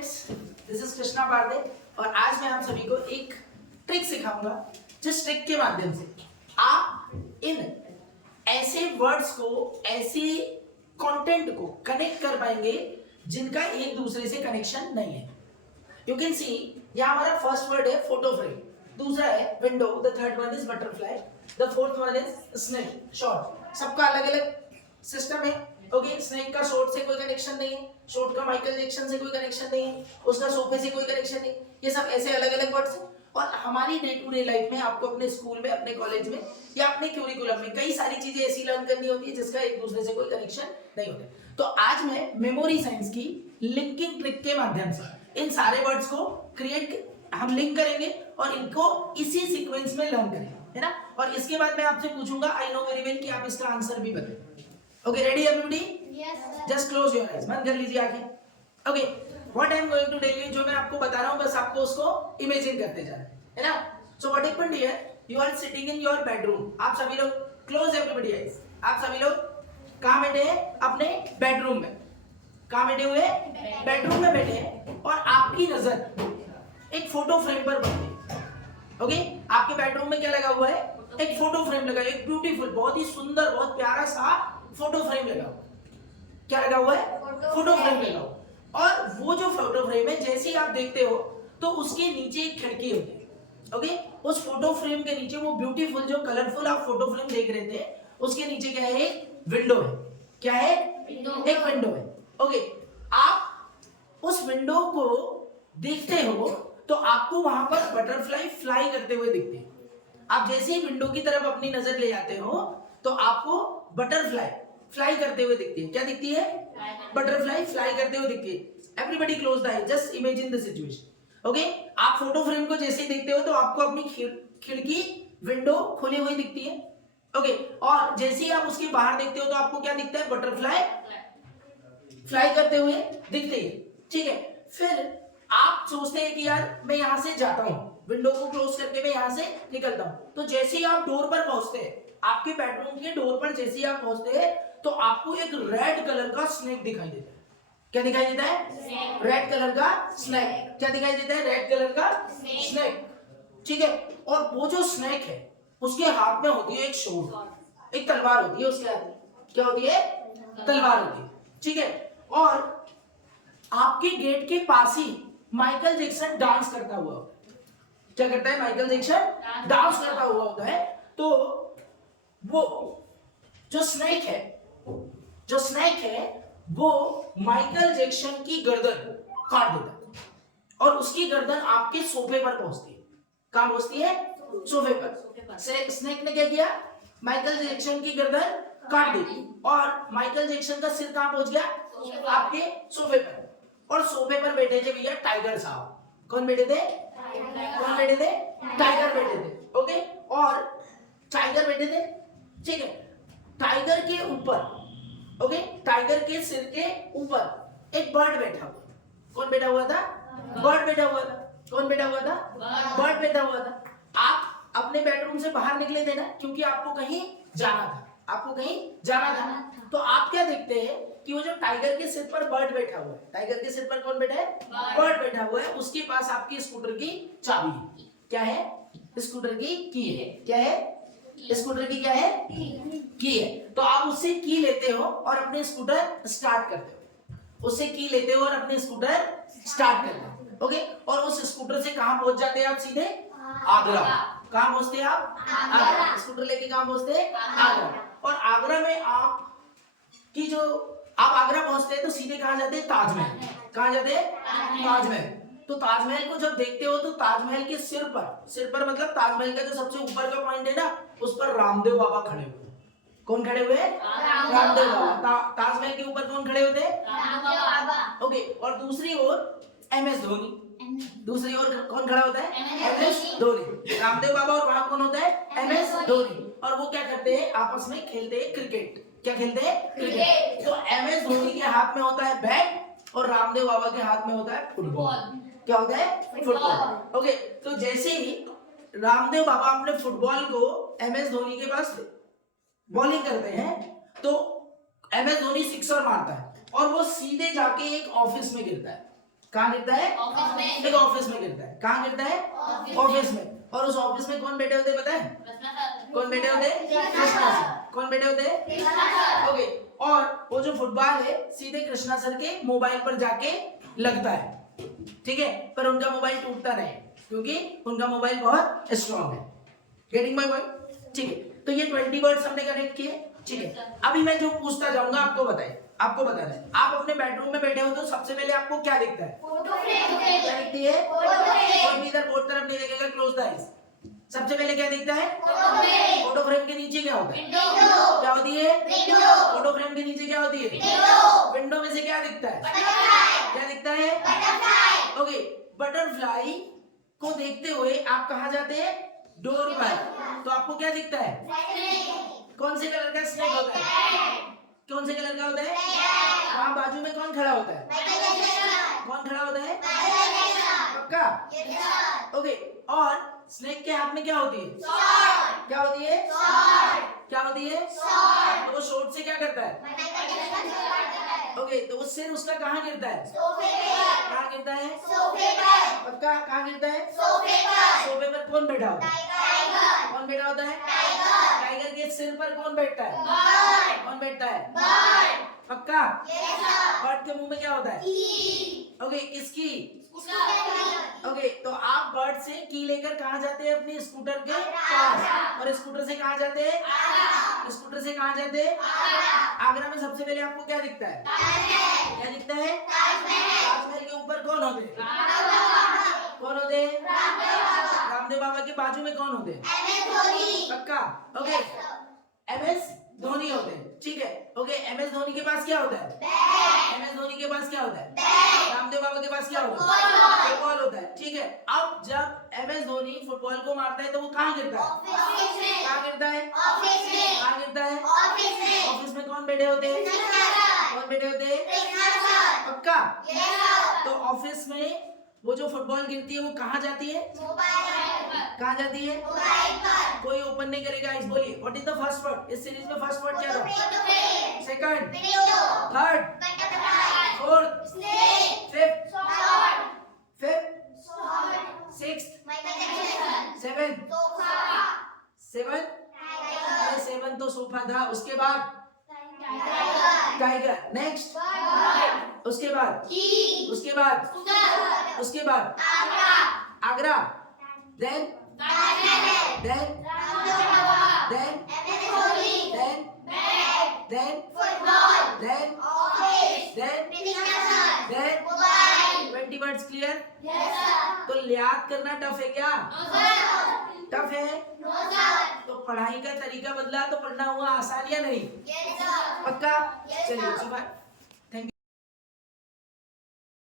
Students, this is Krishna पारदे और आज मैं आप सभी को एक ट्रिक सिखाऊंगा जिस ट्रिक के माध्यम से आप इन ऐसे वर्ड्स को, ऐसे कंटेंट को कनेक्ट कर पाएंगे जिनका एक दूसरे से कनेक्शन नहीं है। यू कैन सी यहाँ हमारा फर्स्ट वर्ड है फोटो फ्रेम, दूसरा है window, the third one is butterfly, the fourth one is snake short. सबका अलग अलग सिस्टम है। ओके, स्नेक का शॉर्ट से कोई कनेक्शन नहीं है, शॉर्ट का माइकल जैक्सन से कोई कनेक्शन नहीं है, उसका सोफे से कोई कनेक्शन नहीं। ये सब ऐसे अलग अलग वर्ड्स हैं और हमारी डे टू डे लाइफ में आपको अपने स्कूल में, अपने कॉलेज में या अपने क्यूरिकुलम में कई सारी चीजें ऐसी लर्न करनी होती है जिसका एक दूसरे से कोई कनेक्शन नहीं होता। तो आज मैं मेमोरी साइंस की लिंकिंग ट्रिक के माध्यम से इन सारे वर्ड्स को हम लिंक करेंगे और इनको इसी सीक्वेंस में लर्न करेंगे, है ना। और इसके बाद मैं आपसे पूछूंगा, आई नो वेरी वेल, कि आप इसका आंसर भी बताएं। Okay, ready everybody? Yes, sir. Just close your eyes, बंद कर लीजिए आंखें। Okay, what I am going to tell you, जो मैं आपको बता रहा हूं बस आपको उसको इमेजिन करते जाना है ना। So what happened here, you are sitting in your bedroom. आप सभी लोग क्लोज एवरीबॉडी आईज। आप सभी लोग कहां बैठे हैं? अपने बेडरूम में। कहां बैठे हुए? बेडरूम में बैठे हैं और आपकी नजर एक फोटो फ्रेम पर पड़ती है। ओके, आपके बेडरूम में क्या लगा हुआ है? एक फोटो फ्रेम लगा है, एक ब्यूटीफुल, बहुत ही सुंदर, बहुत प्यारा सा फोटो फ्रेम लगा हुआ। क्या लगा हुआ है? फोटो फ्रेम लगा हुआ। और वो जो फोटो फ्रेम है, जैसे ही आप देखते हो तो उसके नीचे एक खिड़की होती है। ओके, उस फोटो फ्रेम के नीचे वो ब्यूटीफुल जो कलरफुल आप फोटो फ्रेम देख रहे थे, उसके नीचे क्या है? एक विंडो है। क्या है? एक विंडो है। ओके, आप उस विंडो को देखते हो तो आपको वहां पर बटरफ्लाई फ्लाई करते हुए दिखते हैं। आप जैसे ही विंडो की तरफ अपनी नजर ले जाते हो तो आपको बटरफ्लाई फ्लाई करते हुए दिखती है। क्या दिखती है? बटरफ्लाई फ्लाई करते हुए दिखती है। Everybody close the I, just imagine the situation. Okay, आप फोटो फ्रेम को जैसे ही देखते हो तो आपको अपनी खिड़की, विंडो खुली हुई दिखती है। ओके, और जैसे ही आप उसके बाहर देखते हो तो आपको क्या दिखता है? बटरफ्लाई फ्लाई करते हुए दिखते है। ठीक है, फिर आप सोचते हैं कि यार मैं यहां से जाता हूं, विंडो को क्लोज करके मैं यहां से निकलता हूं। तो जैसे ही आप डोर पर पहुंचते हैं, आपके बेडरूम के डोर पर जैसे ही आप पहुंचते हैं तो आपको एक रेड कलर का स्नेक दिखाई देता है। क्या दिखाई देता है? रेड कलर का स्नेक। क्या दिखाई देता है? रेड कलर का स्नेक। ठीक है, और वो जो स्नेक है उसके हाथ में होती है एक शोर, एक तलवार होती है उसके हाथ में। क्या होती है? तलवार होती है। ठीक है, और आपके गेट के पास ही माइकल जैक्सन डांस करता हुआ होता है। क्या करता है? माइकल जैक्सन डांस करता हुआ होता है। तो वो जो स्नेक है वो माइकल जैक्सन की गर्दन काट देता है और उसकी गर्दन आपके सोफे पर पहुंचती है। कहां पहुंचती है? सोफे पर। स्नेक ने क्या किया? माइकल जैक्सन की गर्दन काट दी और माइकल जैक्सन का सिर कहां पहुंच गया? आपके सोफे पर। और सोफे पर बैठे थे भैया टाइगर साहब। कौन बैठे थे? कौन बैठे थे? टाइगर बैठे थे। ओके, और टाइगर बैठे थे। ठीक है, टाइगर के ऊपर, ओके, टाइगर के सिर के ऊपर एक बर्ड बैठा हुआ। कौन बैठा हुआ था? बर्ड बैठा हुआ था। कौन बैठा हुआ था? बर्ड बैठा हुआ था। आप अपने बेडरूम से बाहर निकले थे ना, क्योंकि आपको कहीं जाना था। आपको कहीं जाना था तो आप क्या देखते हैं कि वो जो टाइगर के सिर पर बर्ड बैठा हुआ है, टाइगर के सिर पर कौन बैठा है? बर्ड बैठा हुआ है। उसके पास आपकी स्कूटर की चाबी है। क्या है? स्कूटर की है। क्या है? स्कूटर की क्या है? की है। तो आप उससे की लेते हो और अपने स्कूटर स्टार्ट करते हो। उससे की लेते हो और अपने स्कूटर स्टार्ट करते हो। ओके, और उस स्कूटर से कहां पहुंच जाते हैं आप? सीधे आगरा। कहां पहुंचते हैं आप? आगरा। स्कूटर लेके कहां पहुंचते हैं? आगरा। और आगरा में आप की जो आप आगरा पहुंचते हैं तो सीधे कहां जाते हैं? ताजमहल। कहां जाते हैं? ताजमहल। तो ताजमहल को जब देखते हो तो ताजमहल के सिर पर मतलब ताजमहल का जो सबसे ऊपर का पॉइंट है ना, उस पर रामदेव बाबा खड़े हुए। कौन खड़े हुए? रामदेव बाबा। ताजमहल के ऊपर कौन खड़े होते? रामदेव बाबा। ओके, और दूसरी ओर MS धोनी। दूसरी ओर कौन खड़ा होता है? MS धोनी। रामदेव बाबा और वहां कौन होता है? MS धोनी। और वो क्या करते हैं? आपस में खेलते हैं क्रिकेट। क्या खेलते हैं? क्रिकेट। तो MS धोनी के हाथ में होता है बैट और रामदेव बाबा के हाथ में होता है फुटबॉल। क्या होता है? फुटबॉल। ओके, तो जैसे ही रामदेव बाबा अपने फुटबॉल को MS धोनी के पास बॉलिंग करते हैं तो MS धोनी सिक्सर मारता है और वो सीधे जाके एक ऑफिस में गिरता है। कहाँ गिरता है? ऑफिस में। एक ऑफिस में गिरता है। कहाँ गिरता है? ऑफिस में। और उस ऑफिस में कौन बैठे होते हैं पता है? कौन बैठे होते हैं? कृष्णा सर। कौन बैठे होते हैं? ओके। और वो जो फुटबॉल है सीधे कृष्णा सर के मोबाइल पर जाके लगता है, ठीक है? पर उनका मोबाइल टूटता नहीं क्योंकि उनका मोबाइल बहुत स्ट्रॉन्ग है। Getting my point? ठीक है, तो ये 20 वर्ड्स हमने कनेक्ट किए, ठीक है? अभी मैं जो पूछता जाऊंगा आपको बताइए, आपको बताना है। आप अपने बेडरूम में बैठे हो तो सबसे पहले आपको क्या दिखता है? क्या दिखती है? और इधर बोर्ड तरफ नहीं देखेगा, क्लोज द आईज। सबसे पहले क्या दिखता है? फोटो फ्रेम के नीचे क्या होता है? क्या होती है? फोटो फ्रेम के नीचे क्या होती है? विंडो में से क्या दिखता है? क्या दिखता है? ओके, बटरफ्लाई को देखते हुए आप कहाँ जाते हैं? डोर पर। तो आपको क्या दिखता है? कौन से कलर का स्नेक होता है? कौन से कलर का होता है? वहाँ बाजू में कौन खड़ा होता है? कौन खड़ा होता है? पक्का? ओके, और स्नेक के हाथ में क्या होती है? क्या होती है? क्या होती है? तो वो शॉर्ट से क्या करता है? ओके, तो वो सिर उसका कहाँ गिरता है? कहाँ गिरता है? पक्का? कहाँ गिरता है? सोफे पर कौन बैठा होता है? कौन बैठा होता है? टाइगर के सिर पर कौन बैठता है? कौन बैठता है? पक्का? बर्ड के मुंह में क्या होता है? ओके, किसकी? ओके, तो आप बर्ड से की लेकर कहाँ जाते हैं? अपने स्कूटर के पास। और स्कूटर से कहाँ जाते हैं? स्कूटर से कहाँ जाते हैं? आगरा में सबसे पहले आपको क्या दिखता है? क्या दिखता है? ताजमहल के ऊपर कौन होते हैं? कौन होते हैं? रामदेव बाबा के बाजू में कौन होते हैं? पक्का? ओके, MS धोनी होते हैं, ठीक है? ओके, MS धोनी के पास क्या होता है? MS धोनी के पास क्या होता है? रामदेव बाबा के पास क्या होता है? फुटबॉल होता है, ठीक है? अब जब MS धोनी फुटबॉल को मारता है तो वो कहाँ गिरता है? कहाँ गिरता है? कहाँ गिरता है? ऑफिस में कौन बैठे होते हैं? कौन बैठे होते हैं? पक्का? तो ऑफिस में वो जो फुटबॉल गिरती है वो कहाँ जाती है? कहाँ जाती है? कोई ओपन नहीं करेगा। इस बोलिए, what is the first word? इस सीरीज में फर्स्ट वर्ड क्या था? Second, third, fourth, fifth, sixth, seven. अरे सेवन तो सोफा था। उसके बाद टाइगर। नेक्स्ट, उसके बाद Agra. Then then 20 words clear? तो याद करना टफ है क्या? टफ है? तो पढ़ाई का तरीका बदला तो पढ़ना हुआ आसान या नहीं? पक्का? चलिए सुबह